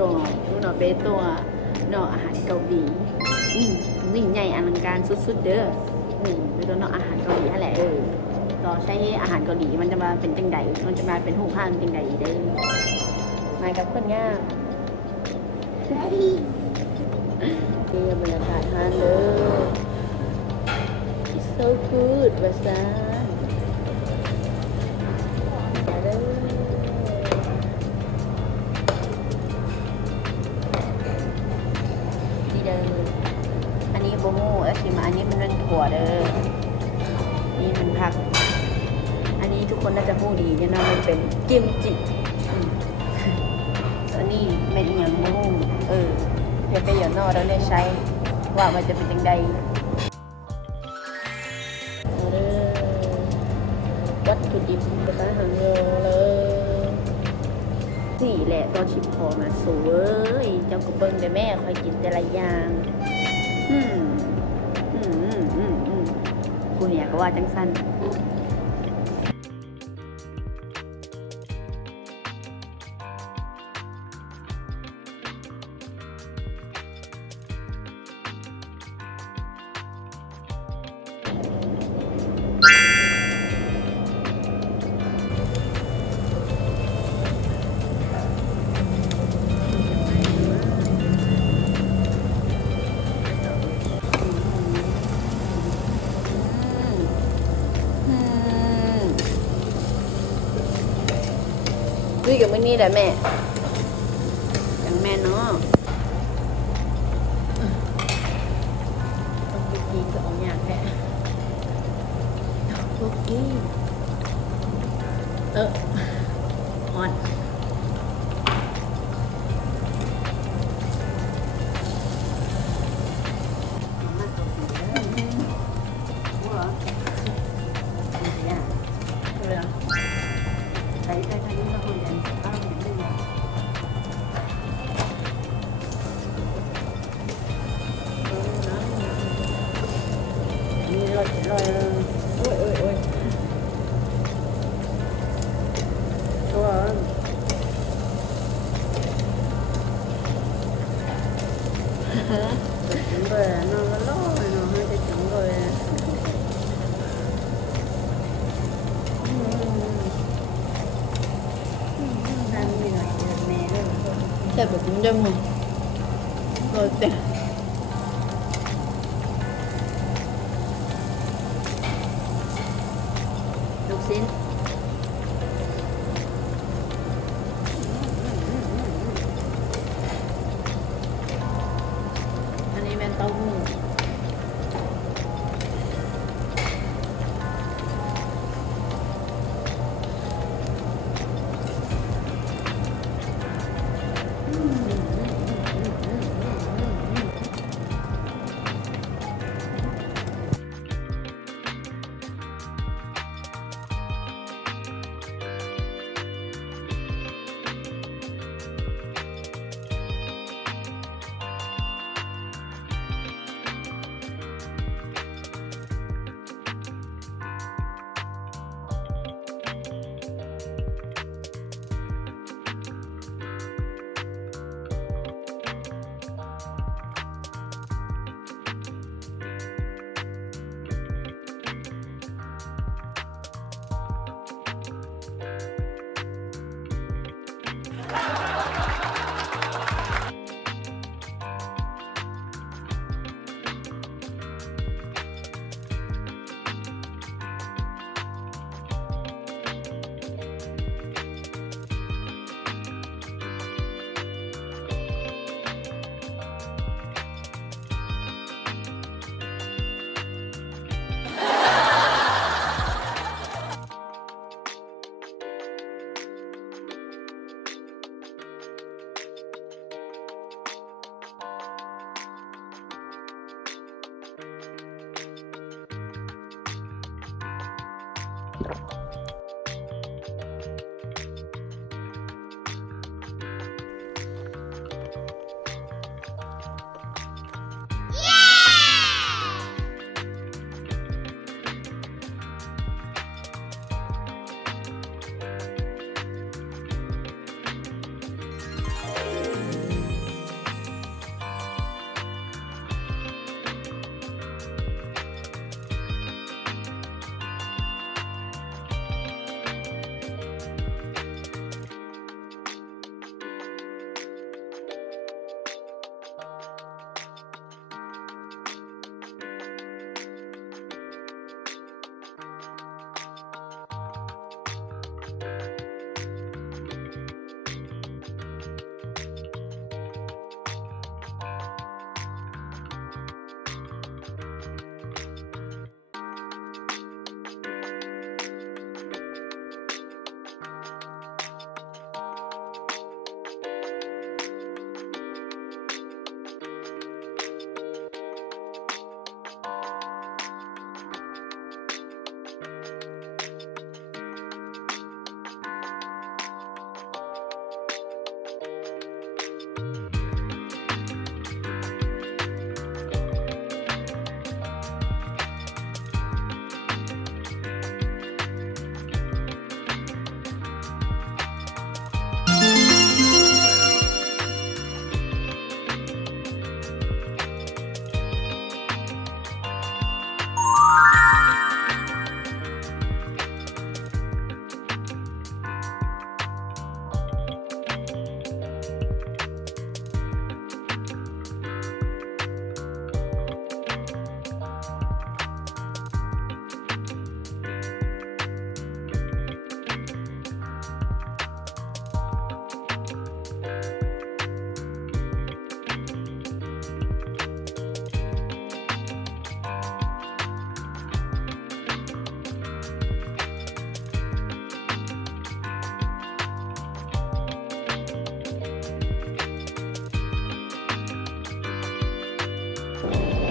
เนาะเบโตะเนาะอาหารเกาหลียิ่งใหญ่อลังการสุดๆเด้อเบโตะเนาะอาหารเกาหลีนั่นแหละก็ใช้อาหารเกาหลีมันจะมาเป็นจังไดมันจะมาเป็นหูห้างจังไดได้มากับคนงามนี่บรรยากาศฮานเด้อ It's so good ว่าซะเด้อดีเด้ออันนี้โบโม่ชิมาอันนี้มันเป็นถั่วเด้อนี่มันผักอันนี้ทุกคนน่าจะพูดดีเนี่ยนะมันเป็นกิมจิอันนี้เม็ดอย่างโบโม่เดี๋ยวไปหย่อนนอแล้วเนี่ยใช้ว่ามันจะเป็นยังไงวัตถุดิบกระทะหังโลเลยนี่แหละตอนชิมพอมาสวยเจ้ากระเบิ้งเดี๋ยวแม่คอยกินแต่ละอย่างกูเนี่ยก็ว่าจังสั้นดูกับมื้อนี้แหละแม่อย่างแม่เนาะต้องกินก็เอาอย่างแค่คุกกี้ฮอนลอยโอ้ยตัวchúng rồi nó lôi nó hơi cho chúng rồi làm gì rồi mẹ rồi sao bị cũng đâm rồi tiềnลูกชิ้นอันนี้เป็นเต้าหู้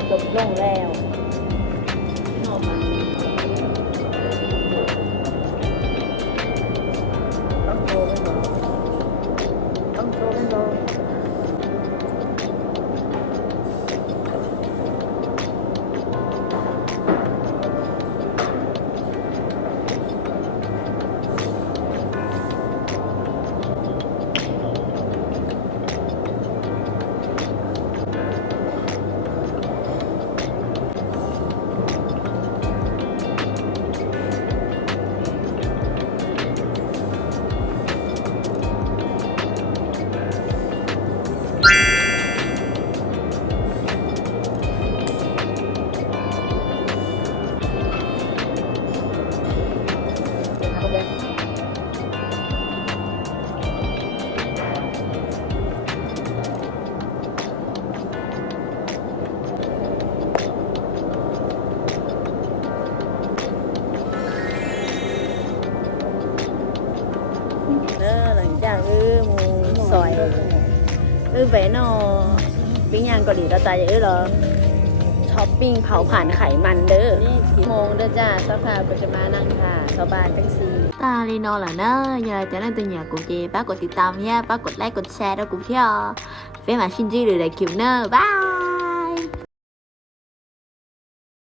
จบลงแล้วนอกมาต้องโทรเป็นบอต้องโทรเป็นบอหลังจากหมูซอยไปนอปิ้งย่างเกาหลีแล้วจ้าเหรอช้อปปิ้งเผาผ่านไขมันเด้อโมงเด้อจ้าสภาพก็จะมานั่งค่ะชาวบ้านจังซีตาลีนอlà nó nhờ cho nên tôi nhờ cùng chị bácกดติดตามnha bácกดไลค์กดแชร์แล้วcùng theo phê mà xin chi được để kiếm nơ bye